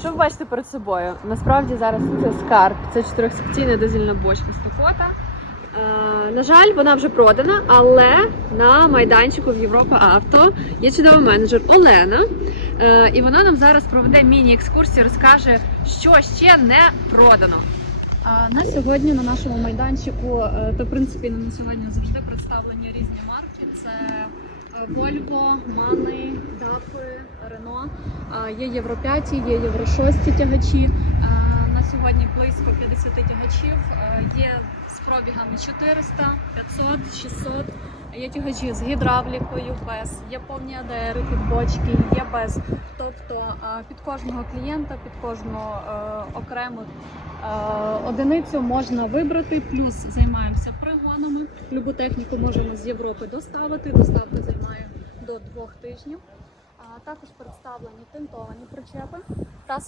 Що ви бачите перед собою? Насправді зараз це скарб, це чотирьохсекційна дизельна бочка Стокота. Е, на жаль, вона вже продана, але на майданчику в Європа Авто є чудовий менеджер Олена. Е, і вона нам зараз проведе міні-екскурсію, розкаже, що ще не продано. А на сьогодні на нашому майданчику, е, то в принципі на сьогодні завжди представлені різні марки. Це е, Volvo, Mani, Е, Є Євро 5, є Євро 6 тягачі. Е, На сьогодні близько 50 тягачів. Е, Є з пробігами 400, 500, 600. Є тягачі з гідравлікою, без, є повні АДР бочки, є без. Тобто е, під кожного клієнта, під кожну окрему Одиницю можна вибрати, плюс займаємося пригонами. Любу техніку можемо з Європи доставити. Доставка займає до двох тижнів. Також представлені тентовані причепи. Та